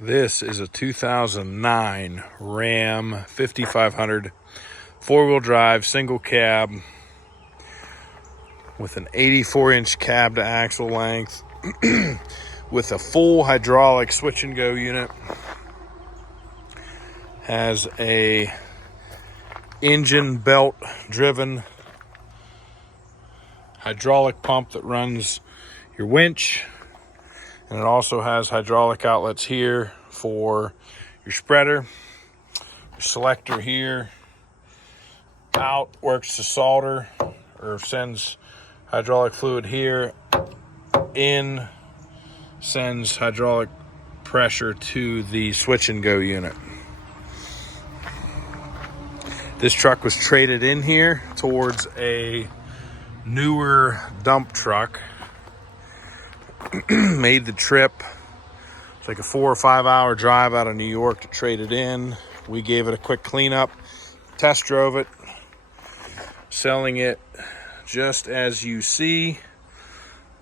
This is a 2009 Ram 5500 four-wheel drive single cab with an 84-inch cab to axle length with a full hydraulic switch and go unit. Has a engine belt driven hydraulic pump that runs your winch, and it also has hydraulic outlets here for your spreader. Your selector here out works to solder or sends hydraulic fluid here, in sends hydraulic pressure to the switch and go unit. This truck was traded in here towards a newer dump truck. Made the trip. It's like a 4 or 5 hour drive out of New York to trade it in. We gave it a quick cleanup, test drove it, selling it just as you see.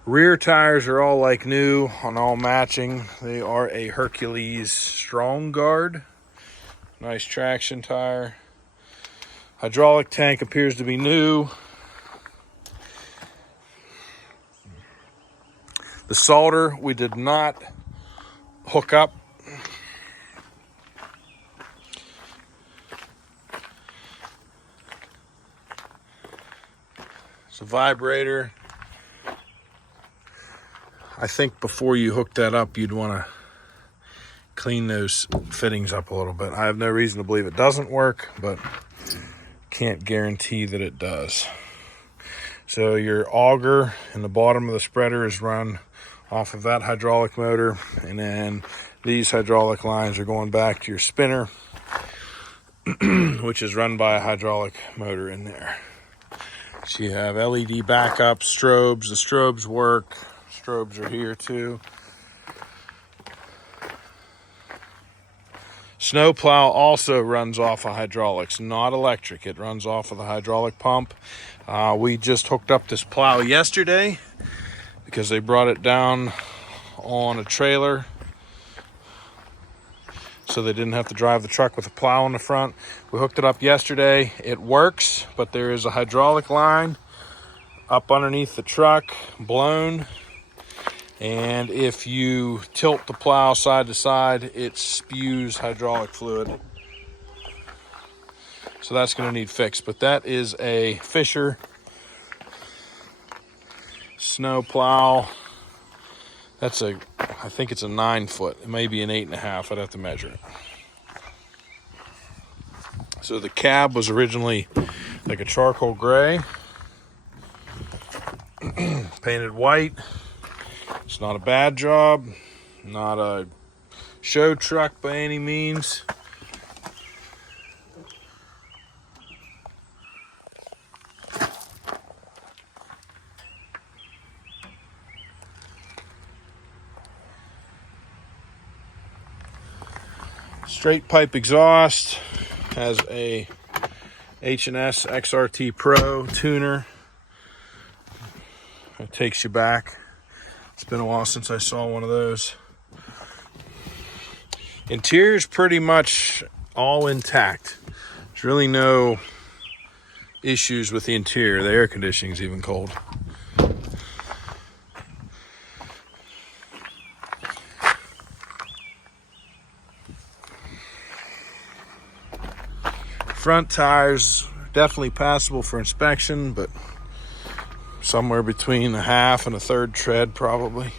Rear tires are all like new and all matching. They are a Hercules Strong Guard. Nice traction tire. Hydraulic tank appears to be new. The solder we did not hook up. It's a vibrator. I think before you hook that up, you'd want to clean those fittings up a little bit. I have no reason to believe it doesn't work, but can't guarantee that it does. So your auger in the bottom of the spreader is run off of that hydraulic motor, and then these hydraulic lines are going back to your spinner, which is run by a hydraulic motor in there. So you have LED backup, strobes. The strobes work. Strobes are here too. Snow plow also runs off of hydraulics, not electric. It runs off of the hydraulic pump. We just hooked up this plow yesterday because they brought it down on a trailer, so they didn't have to drive the truck with a plow on the front. We hooked it up yesterday. It works, but there is a hydraulic line up underneath the truck, blown. And if you tilt the plow side to side, it spews hydraulic fluid. So that's going to need fixed. But that is a Fisher snow plow. I think it's a 9 foot. It may be an 8.5. I'd have to measure it. So the cab was originally like a charcoal gray, painted white. It's not a bad job, not a show truck by any means. Straight pipe exhaust, has a H&S XRT Pro tuner. It takes you back. It's been a while since I saw one of those. Interior's pretty much all intact. There's really no issues with the interior. The air conditioning's even cold. Front tires definitely passable for inspection, but somewhere between a half and a third tread probably.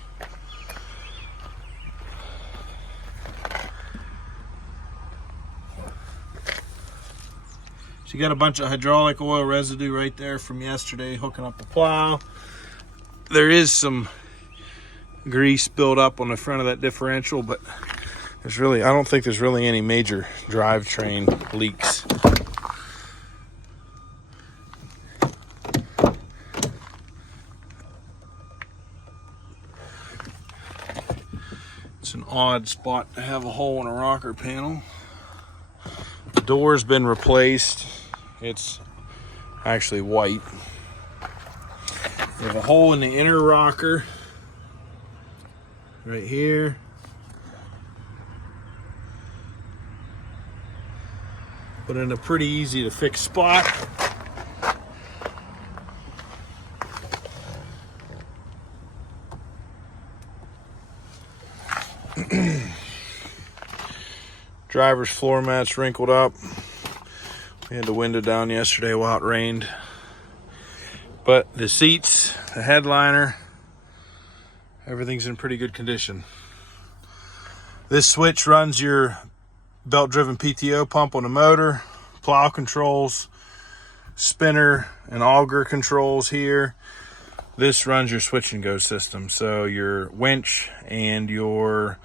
So you got a bunch of hydraulic oil residue right there from yesterday hooking up the plow. There is some grease built up on the front of that differential, but I don't think there's really any major drivetrain leaks. It's an odd spot to have a hole in a rocker panel. The door's been replaced. It's actually white. We have a hole in the inner rocker right here. but in a pretty easy to fix spot. Driver's floor mat's wrinkled up. We had the window down yesterday while it rained. But the seats, the headliner, everything's in pretty good condition. This switch runs your belt-driven PTO pump on the motor, plow controls, spinner and auger controls here. This runs your switch and go system, so your winch and your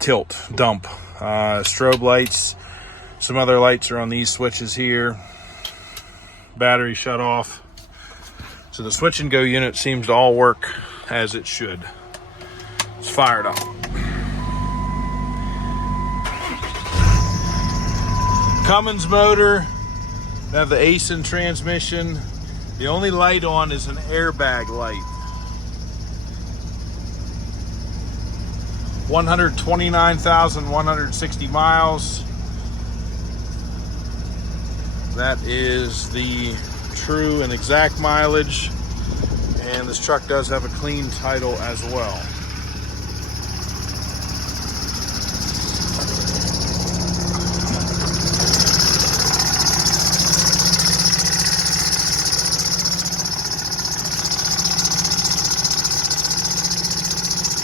tilt, dump, strobe lights, some other lights are on these switches here, battery shut off. So the switch and go unit seems to all work as it should. It's fired up. Cummins motor, they have the ACEN transmission. The only light on is an airbag light. 129,160 miles. That is the true and exact mileage. And this truck does have a clean title as well.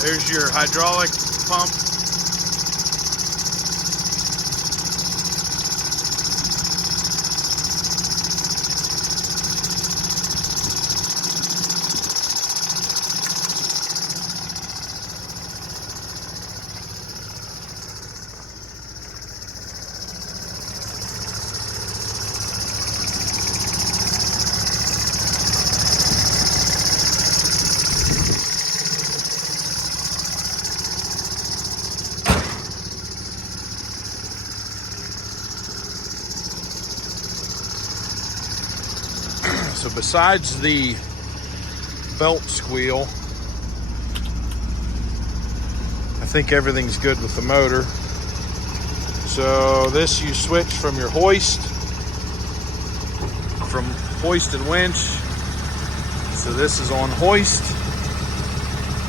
There's your hydraulic pump. So besides the belt squeal, I think everything's good with the motor. So this you switch from your hoist, from hoist and winch. So this is on hoist.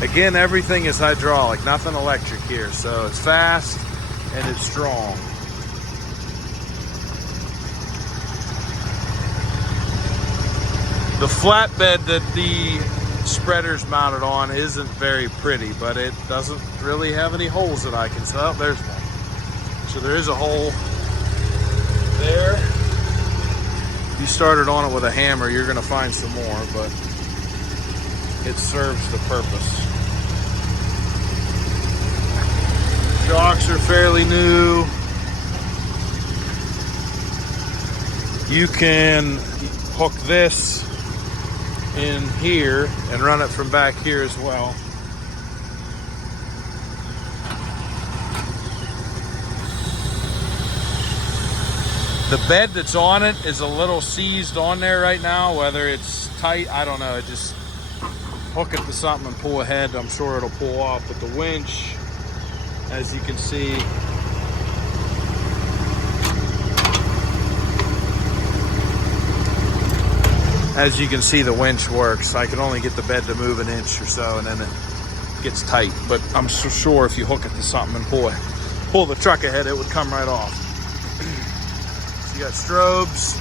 Again, everything is hydraulic, nothing electric here. So it's fast and it's strong. The flatbed that the spreader's mounted on isn't very pretty, but it doesn't really have any holes that I can see. Oh, there's one. So there is a hole there. If you started on it with a hammer, you're gonna find some more, but it serves the purpose. Shocks are fairly new. You can hook this in here and run it from back here as well. The bed that's on it is a little seized on there right now. Whether it's tight, I don't know. Just hook it to something and pull ahead. I'm sure it'll pull off. But the winch, as you can see, the winch works. I can only get the bed to move an inch or so, and then it gets tight. But I'm so sure if you hook it to something and pull the truck ahead, it would come right off. So you got strobes.